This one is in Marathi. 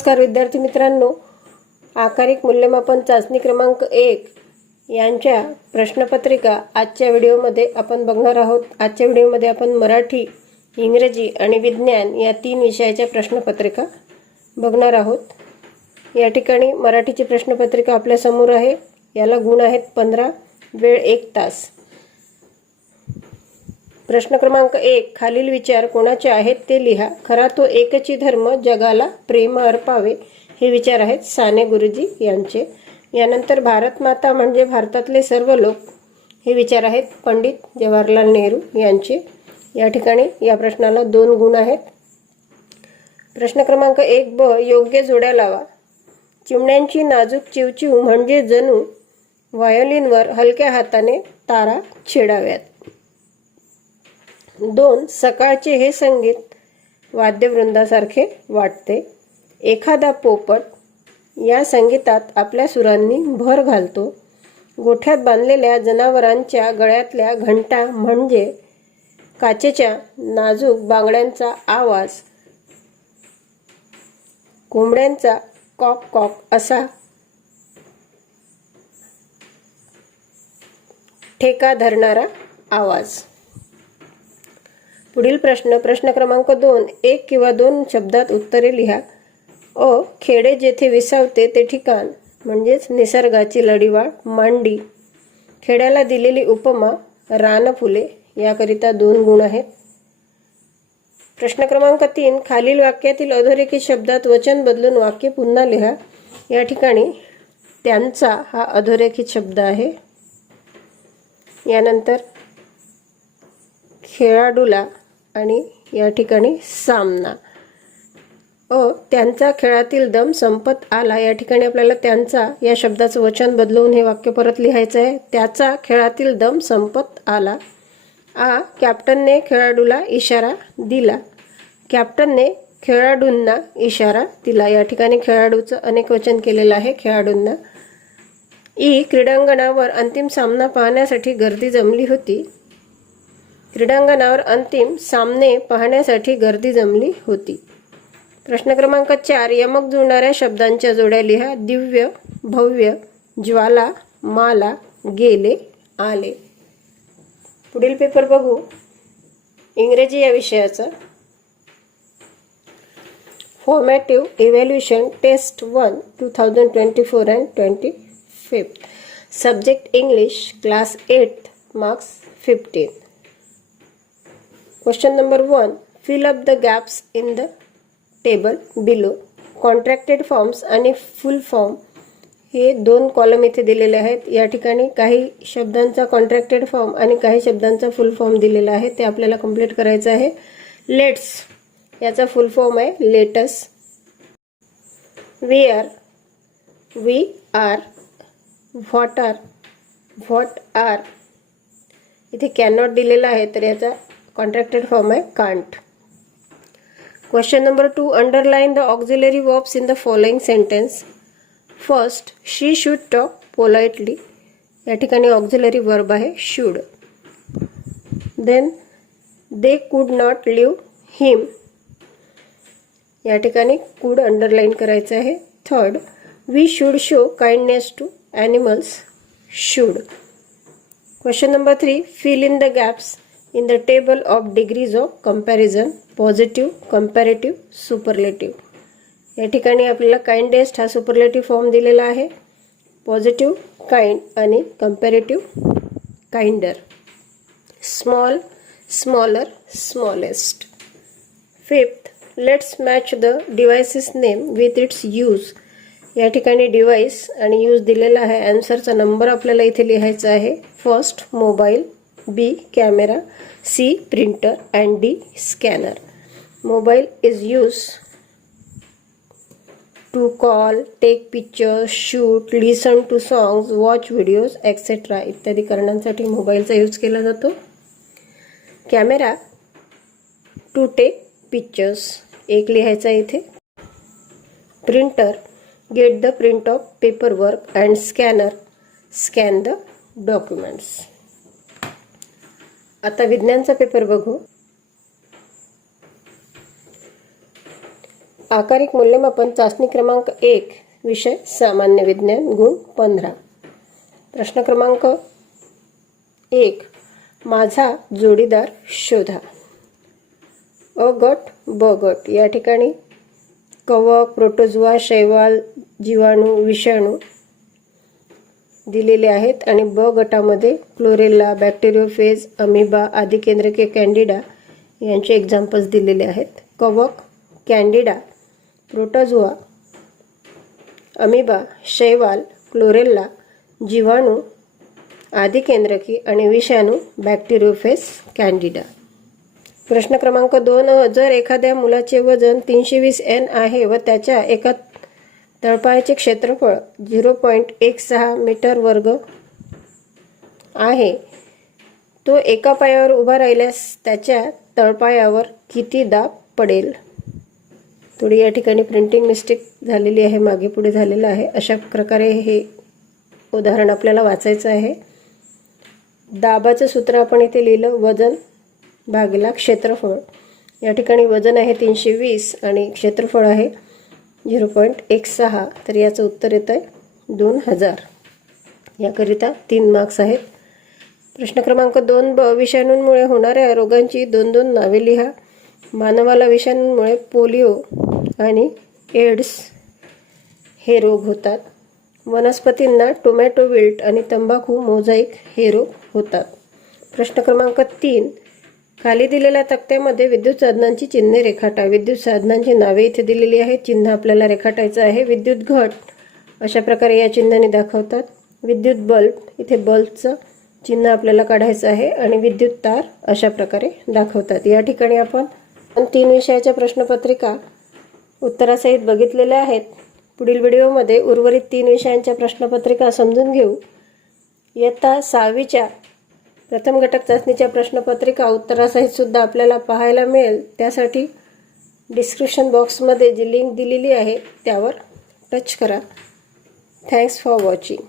नमस्कार विद्यार्थी मित्रांनो आकारिक मूल्यमापन चाचणी क्रमांक एक यांच्या प्रश्नपत्रिका आजच्या व्हिडिओमध्ये आपण बघणार आहोत. आजच्या व्हिडिओमध्ये आपण मराठी इंग्रजी आणि विज्ञान या तीन विषयाच्या प्रश्नपत्रिका बघणार आहोत. या ठिकाणी मराठीची प्रश्नपत्रिका आपल्यासमोर आहे. याला गुण आहेत पंधरा वेळ एक तास. प्रश्न क्रमांक एक खालील विचार कोणाचे आहेत ते लिहा. खरा तो एकची धर्म जगाला प्रेम अर्पावे हे विचार आहेत साने गुरुजी यांचे. यानंतर भारत माता म्हणजे भारतातले सर्व लोक हे विचार आहेत पंडित जवाहरलाल नेहरू यांचे. या ठिकाणी या प्रश्नाला दोन गुण आहेत. प्रश्न क्रमांक एक ब योग्य जोड्या लावा. चिमण्यांची नाजूक चिवचिव म्हणजे जणू व्हायोलिनवर हलक्या हाताने तारा छेडाव्यात. दोन सकाळचे हे संगीत वाद्यवृंदासारखे वाटते. एखादा पोपट या संगीतात आपल्या सुरांनी भर घालतो. गोठ्यात बांधलेल्या जनावरांच्या गळ्यातल्या घंटा म्हणजे काचेच्या नाजूक बांगड्यांचा आवाज कोंबड्यांचा कॉक कॉक असा ठेका धरणारा आवाज. पुढील प्रश्न प्रश्न क्रमांक दोन एक किंवा दोन शब्दात उत्तरे लिहा. अ खेडे जेथे विसावते ते ठिकाण म्हणजेच निसर्गाची लढीवाळ मांडी. खेड्याला दिलेली उपमा रानफुले याकरिता दोन गुण आहेत. प्रश्न क्रमांक तीन खालील वाक्यातील अधोरेखित शब्दात वचन बदलून वाक्य पुन्हा लिहा. या ठिकाणी त्यांचा हा अधोरेखित शब्द आहे. यानंतर खेळाडूला आणि या ठिकाणी सामना. अ त्यांचा खेळातील दम संपत आला. या ठिकाणी आपल्याला त्यांचा या शब्दाचं वचन बदलवून हे वाक्य परत लिहायचं आहे त्याचा खेळातील दम संपत आला. आ कॅप्टनने खेळाडूला इशारा दिला. कॅप्टनने खेळाडूंना इशारा दिला. या ठिकाणी खेळाडूचं अनेक वचन केलेलं आहे खेळाडूंना. ई क्रीडांगणावर अंतिम सामना पाहण्यासाठी गर्दी जमली होती. क्रीडांगणावर अंतिम सामने पाहण्यासाठी गर्दी जमली होती. प्रश्न क्रमांक चार यमक जुळणाऱ्या शब्दांच्या जोड्या लिहा. दिव्य भव्य ज्वाला माला गेले आले. पुढील पेपर बघू. इंग्रजी या विषयाचा. Formative evaluation test one two thousand twenty four and twenty fifth subject English class eight marks fifteen question number one fill up the gaps in the table below contracted forms आणि फुल फॉर्म हे दोन कॉलम इथे दिलेले आहेत. या ठिकाणी काही शब्दांचा कॉन्ट्रॅक्टेड फॉर्म आणि काही शब्दांचा फुल फॉर्म दिलेला आहे. ते आपल्याला कंप्लीट करायचं आहे. लेट्स याचा फुल फॉर्म आहे. Let's we are we are what are what are इथे कॅनॉट दिलेला आहे तर याचा contracted फॉर्म आहे can't question number two underline the auxiliary verbs in the following sentence. First she should talk politely या ठिकाणी ऑक्झिलरी वर्ब आहे should then they could not leave हिम या ठिकाणी कुड अंडरलाईन करायचं आहे. Third we should show kindness to animals should question number three fill in the gaps in the table of degrees of comparison positive comparative superlative या ठिकाणी आपल्याला काइंडेस्ट हा सुपरलेटिव्ह फॉर्म दिलेला आहे. पॉझिटिव्ह काइंड आणि comparative kinder small smaller smallest fifth let's match the devices name with its use या ठिकाणी डिव्हाइस आणि यूज दिलेला आहे. आन्सरचा नंबर आपल्याला इथे लिहायचा आहे. First mobile B camera C printer and D scanner mobile is use to call take pictures shoot listen to songs watch videos etcetera इत्यादी कारणांसाठी मोबाईलचा यूज केला जातो. कॅमेरा टू टेक पिक्चर्स एक लिहायचा इथे. Printer get the print of paper work and scanner scan the documents आता विज्ञानचा पेपर बघू. आकारिक मूल्यमापन चाचणी क्रमांक एक विषय सामान्य विज्ञान गुण पंधरा. प्रश्न क्रमांक एक माझा जोडीदार शोधा. अ गट ब गट या ठिकाणी कवक प्रोटोजुआ शैवाल जीवाणू विषाणू दिलेले आहेत आणि ब गटामध्ये क्लोरेला बॅक्टेरियोफेज अमिबा आदी केंद्रके कॅन्डिडा यांचे एक्झाम्पल्स दिलेले आहेत. कवक कॅन्डिडा प्रोटोझोआ अमिबा शैवाल क्लोरेल्ला जीवाणू आदी केंद्रकी आणि विषाणू बॅक्टेरियोफेस कॅन्डिडा. प्रश्न क्रमांक दोन जर एखाद्या मुलाचे वजन तीनशे वीस एन आहे व त्याच्या एका तळपायाचे क्षेत्रफळ झिरो पॉईंट एक सहा मीटर वर्ग आहे. तो एका पायावर उभा राहिल्यास त्याच्या तळपायावर किती दाब पडेल? थोडी या ठिकाणी प्रिंटिंग मिस्टेक झालेली आहे मागे पुढे झालेलं आहे. अशा प्रकारे हे उदाहरण आपल्याला वाचायचं आहे. दाबाचं सूत्र आपण इथे लिहिलं वजन भागला क्षेत्रफळ. या ठिकाणी वजन आहे तीनशे वीस आणि क्षेत्रफळ आहे झिरो पॉईंट एक सहा. तर याचं उत्तर येतं आहे दोन हजार. याकरिता तीन मार्क्स आहेत. प्रश्न क्रमांक दोन ब विषाणूंमुळे होणाऱ्या रोगांची दोन दोन नावे लिहा. मानवाला विषाणूंमुळे पोलिओ आणि एड्स हे रोग होतात. वनस्पतींना टोमॅटो विल्ट आणि तंबाखू मोझाईक हे रोग होतात. प्रश्न क्रमांक तीन खाली दिलेल्या तक्त्यामध्ये विद्युत साधनांची चिन्हे रेखाटा. विद्युत साधनांची नावे इथे दिलेली आहेत. चिन्ह आपल्याला रेखाटायचं आहे. विद्युत घट अशा प्रकारे या चिन्हाने दाखवतात. विद्युत बल्ब इथे बल्बचं चिन्ह आपल्याला काढायचं आहे आणि विद्युत तार अशा प्रकारे दाखवतात. या ठिकाणी आपण तीन विषयाच्या प्रश्नपत्रिका उत्तरासहित बघितलेल्या आहेत. पुढील व्हिडिओमध्ये उर्वरित तीन विषयांच्या प्रश्नपत्रिका समजून घेऊ. इयत्ता सहावीच्या प्रथम घटक चाचणीच्या प्रश्नपत्रिका उत्तरासहित सुद्धा आपल्याला पाहायला मिळेल. त्यासाठी डिस्क्रिप्शन बॉक्समध्ये जी लिंक दिलेली आहे त्यावर टच करा. Thanks for watching